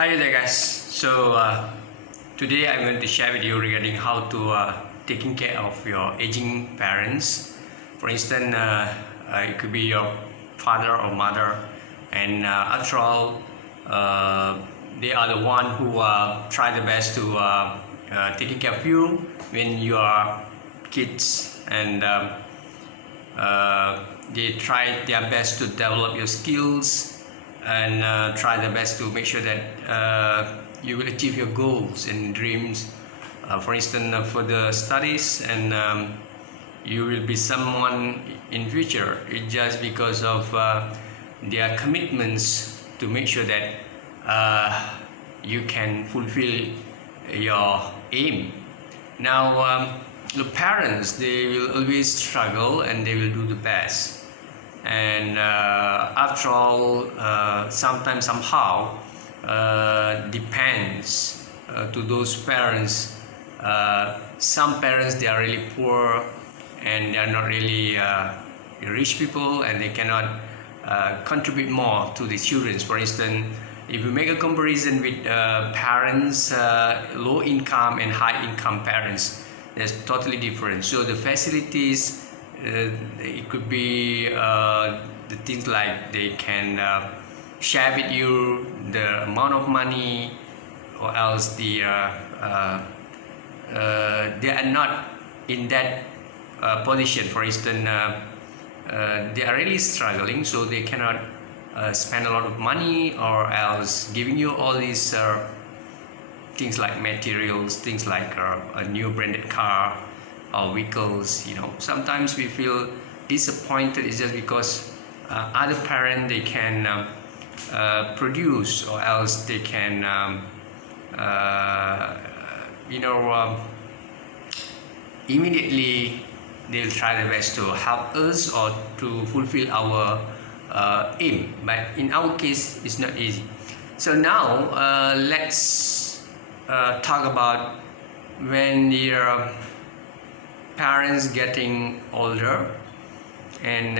Hi there guys. Today I'm going to share with you regarding how to taking care of your aging parents. For instance, it could be your father or mother, and after all, they are the one who try the best to taking care of you when you are kids, and they try their best to develop your skills and try their best to make sure that you will achieve your goals and dreams. For instance, for the studies, and you will be someone in future. It's just because of their commitments to make sure that you can fulfill your aim. Now, the parents, they will always struggle and they will do the best, and after all, sometimes somehow depends to those parents. Some parents, they are really poor and they are not really rich people, and they cannot contribute more to the children. For instance, if you make a comparison with parents, low income and high income parents, that's totally different. So the facilities, it could be the things like they can share with you the amount of money, or else they are not in that position. For instance, they are really struggling, so they cannot spend a lot of money, or else giving you all these things like materials, things like a new branded car or vehicles. Sometimes we feel disappointed. It's just because other parent, they can produce, or else they can immediately they'll try their best to help us or to fulfill our aim, but in our case it's not easy. So now let's talk about when your parents getting older, and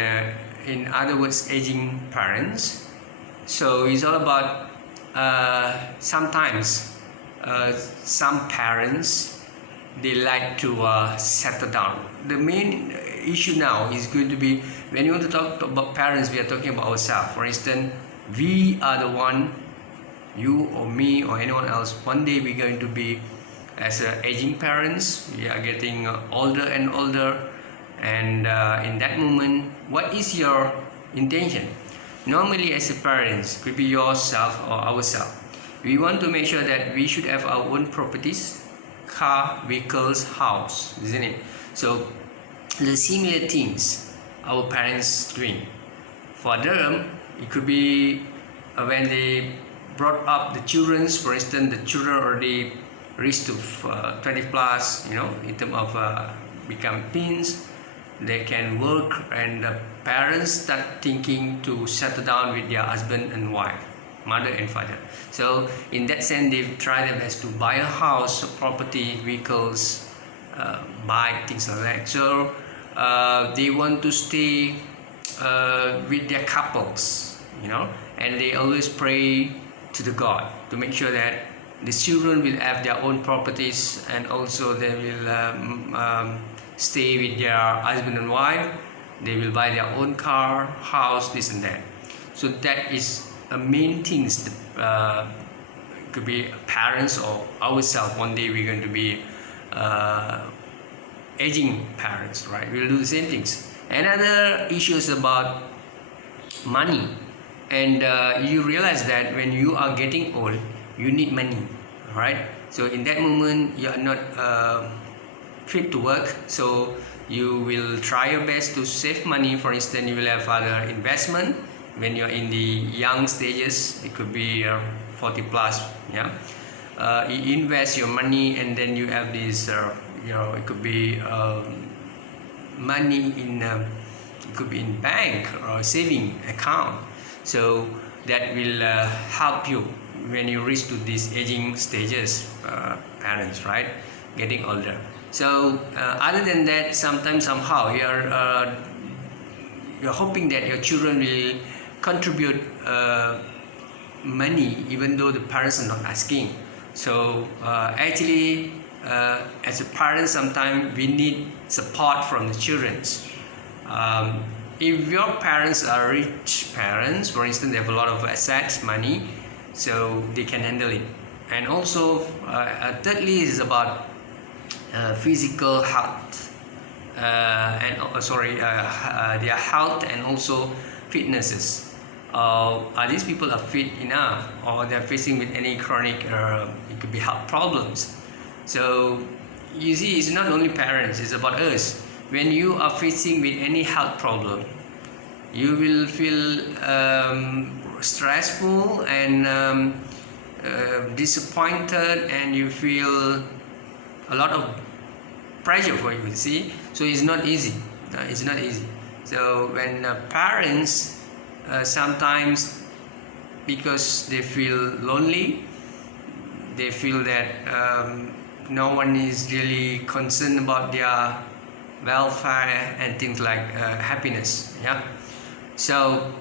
in other words, aging parents. So it's all about sometimes some parents, they like to settle down. The main issue now is going to be, when you want to talk about parents, we are talking about ourselves. For instance, we are the one, you or me or anyone else, one day we're going to be as aging parents. We are getting older and older, and in that moment, what is your intention? Normally, as a parents, could be yourself or ourselves, we want to make sure that we should have our own properties, car, vehicles, house, isn't it? So the similar things our parents doing. For them, it could be when they brought up the children. For instance, the children already reached to 20 plus, in terms of become teens, they can work, and the parents start thinking to settle down with their husband and wife, mother and father. So in that sense, they try their best to buy a house, property, vehicles, buy things like that. So they want to stay with their couples, and they always pray to the God to make sure that the children will have their own properties, and also they will stay with their husband and wife. They will buy their own car, house, this and that. So that is a main things. Could be parents or ourselves. One day we're going to be aging parents, right? We'll do the same things. Another issue is about money, and you realize that when you are getting old, you need money, right? So in that moment, you are not fit to work, so you will try your best to save money. For instance, you will have other investment when you're in the young stages. It could be 40 plus, you invest your money, and then you have this it could be money in it could be in bank or saving account. So that will help you when you reach to these aging stages, parents, right, getting older. So other than that, sometimes somehow you're hoping that your children will contribute money even though the parents are not asking. So actually, as a parent, sometimes we need support from the children. um, if your parents are rich parents, for instance, they have a lot of assets, money, so they can handle it. And also thirdly is about physical health, their health and also fitnesses. Are these people are fit enough, or they're facing with any chronic it could be health problems? So you see, it's not only parents, it's about us. When you are facing with any health problem, you will feel stressful and disappointed, and you feel a lot of pressure for you, see. So it's not easy. It's not easy. So when parents sometimes, because they feel lonely, they feel that no one is really concerned about their welfare and things like happiness. Yeah. So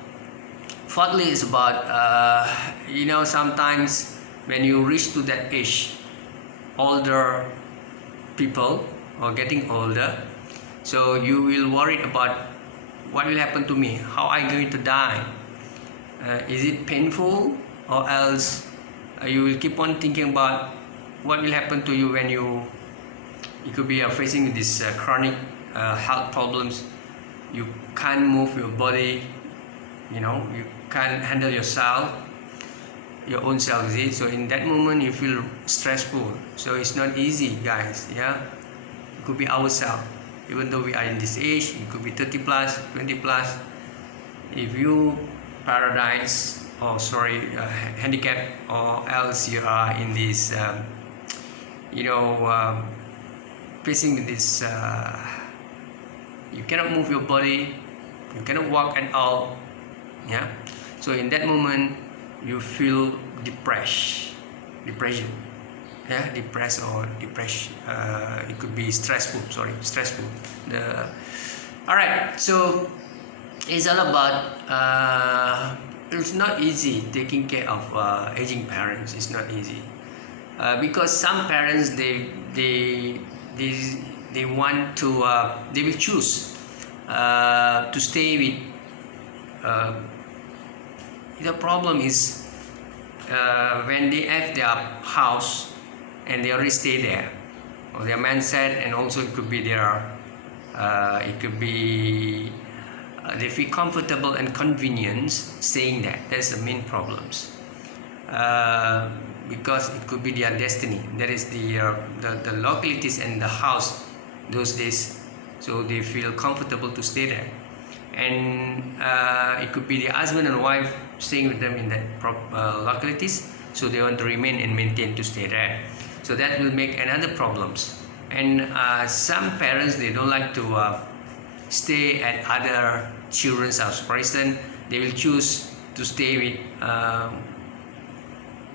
fourthly is about sometimes when you reach to that age, older people or getting older, so you will worry about what will happen to me, how I going to die, is it painful, or else you will keep on thinking about what will happen to you when you could be facing this chronic health problems. You can't move your body, you can't handle yourself, your own self, see? So in that moment you feel stressful. So it's not easy, guys. Yeah, it could be ourselves, even though we are in this age. It could be 30 plus, 20 plus. If you paralyzed or handicapped, or else you are in this facing this you cannot move your body, you cannot walk at all. Yeah. So in that moment you feel depression. Yeah, depressed or depression. It could be stressful. All right. So it's all about it's not easy taking care of aging parents. It's not easy because some parents they want to they will choose to stay with the problem is when they have their house and they already stay there, or their mindset, and also it could be their they feel comfortable and convenient staying there. That's the main problems, because it could be their destiny. That is the localities and the house those days, so they feel comfortable to stay there. And it could be the husband and wife staying with them in that localities, so they want to remain and maintain to stay there. So that will make another problems. And some parents, they don't like to stay at other children's house. For instance, they will choose to stay with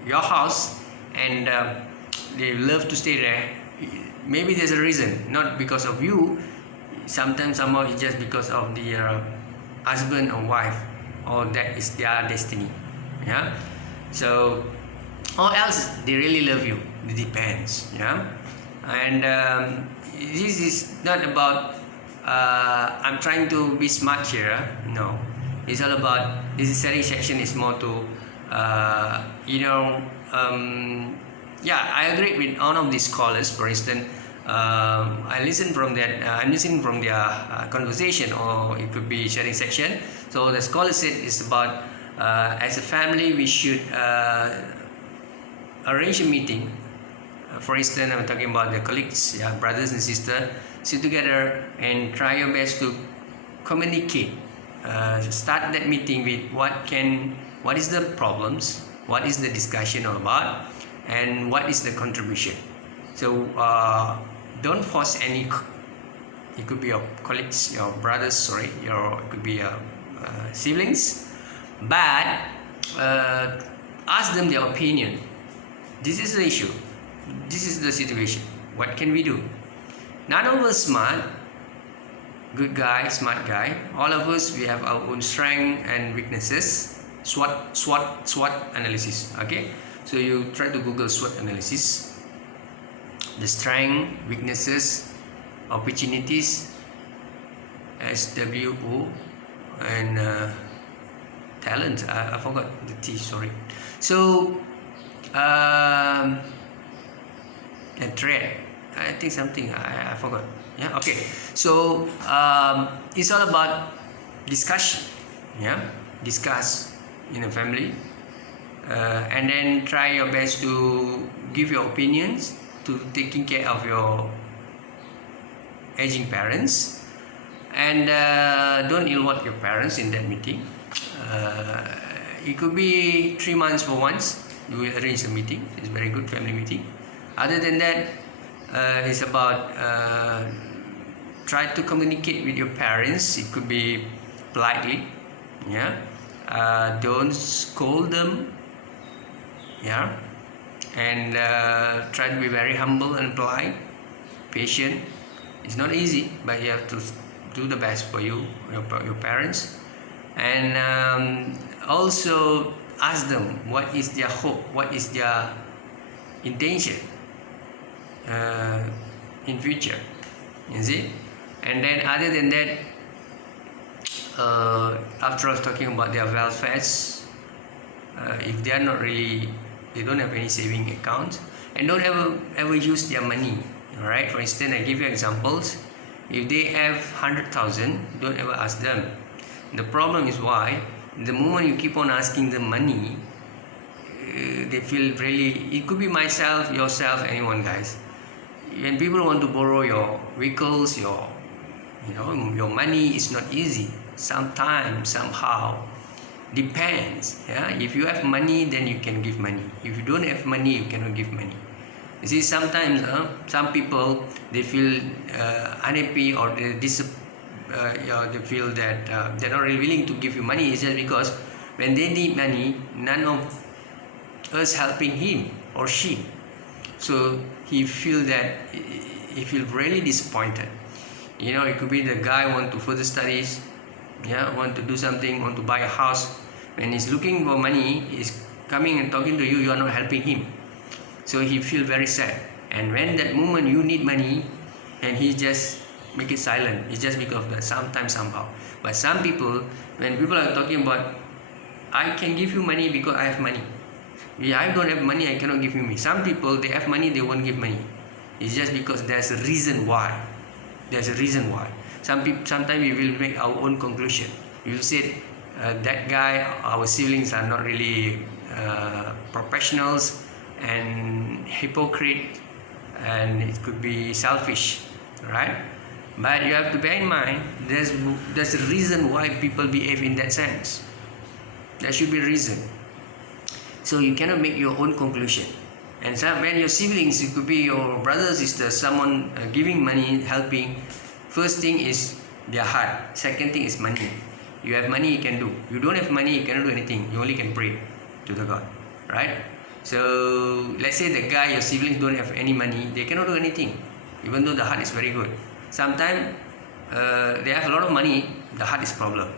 your house, and they love to stay there. Maybe there's a reason, not because of you. Sometimes somehow it's just because of the husband or wife, or that is their destiny. Yeah. So, or else they really love you. It depends. Yeah. And this is not about I'm trying to be smart here. No, it's all about this sharing section is more to yeah, I agree with one of these scholars. For instance, I'm listening from their conversation, or it could be sharing section. So the scholar said it's about as a family we should arrange a meeting. For instance, I'm talking about the colleagues, brothers and sisters, sit together and try your best to communicate. Start that meeting with what is the problems, what is the discussion all about, and what is the contribution. So don't force any. It could be your colleagues, your brothers, it could be your siblings, but ask them their opinion. This is the issue. This is the situation. What can we do? None of us smart, good guy, smart guy. All of us, we have our own strength and weaknesses. SWOT analysis. Okay, so you try to Google SWOT analysis, the strength, weaknesses, opportunities, SWO, and talent. I forgot the T, sorry. So and threat, I think something I forgot. Yeah, okay. So it's all about discussion. Yeah, discuss in a family, and then try your best to give your opinions to taking care of your aging parents, and don't ill-what your parents in that meeting. It could be 3 months for once. You will arrange a meeting. It's a very good family meeting. Other than that, it's about try to communicate with your parents. It could be politely, yeah. Don't scold them, yeah. And try to be very humble and polite, patient. It's not easy, but you have to do the best for you, your parents. And also ask them what is their hope, what is their intention in future, you see. And then other than that, after all talking about their welfares, if they are not really, they don't have any saving account, and don't ever use their money. All right, for instance, I give you examples. If they have 100,000, don't ever ask them. The problem is why the moment you keep on asking them money, they feel really, it could be myself, yourself, anyone, guys. When people want to borrow your vehicles, your money, is not easy. Sometimes, somehow, depends. Yeah, if you have money, then you can give money. If you don't have money, you cannot give money. You see, sometimes some people, they feel unhappy, or they feel that they're not really willing to give you money. It's just because when they need money, none of us helping him or she. So he feel really disappointed. It could be the guy want to further studies, yeah, want to do something, want to buy a house. When he's looking for money, he's coming and talking to you, you are not helping him. So he feel very sad. And when that moment you need money, and he just make it silent, it's just because of that, sometimes, somehow. But some people, when people are talking about, I can give you money because I have money. If I don't have money, I cannot give you money. Some people, they have money, they won't give money. It's just because there's a reason why. There's a reason why. Sometimes we will make our own conclusion. We will say that guy, our siblings are not really professionals and hypocrite, and it could be selfish, right? But you have to bear in mind, there's a reason why people behave in that sense. There should be a reason. So you cannot make your own conclusion. And when your siblings, it could be your brother, sister, someone giving money, helping, first thing is their heart. Second thing is money. You have money, you can do. You don't have money, you cannot do anything. You only can pray to the God, right? So let's say the guy, your siblings don't have any money, they cannot do anything, even though the heart is very good. Sometimes they have a lot of money, the heart is problem.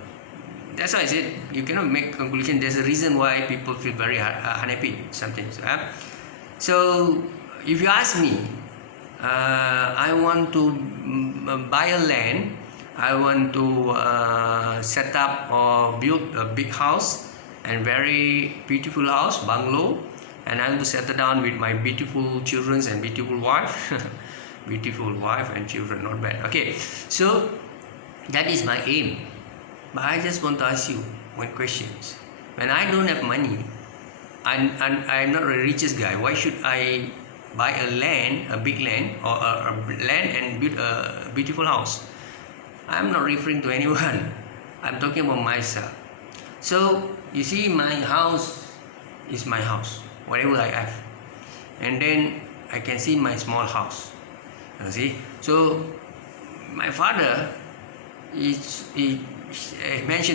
That's why I said you cannot make conclusion. There's a reason why people feel very unhappy sometimes. So if you ask me, I want to buy a land, I want to set up or build a big house, and very beautiful house, bungalow, and I want to settle down with my beautiful children and beautiful wife. Beautiful wife and children, not bad. Okay, so that is my aim. But I just want to ask you one question. When I don't have money, I'm not the richest guy, why should I buy a land, a big land, or a land and build a beautiful house? I'm not referring to anyone. I'm talking about myself. So you see, my house is my house, whatever I have, and then I can see my small house. You see, so my father he mentioned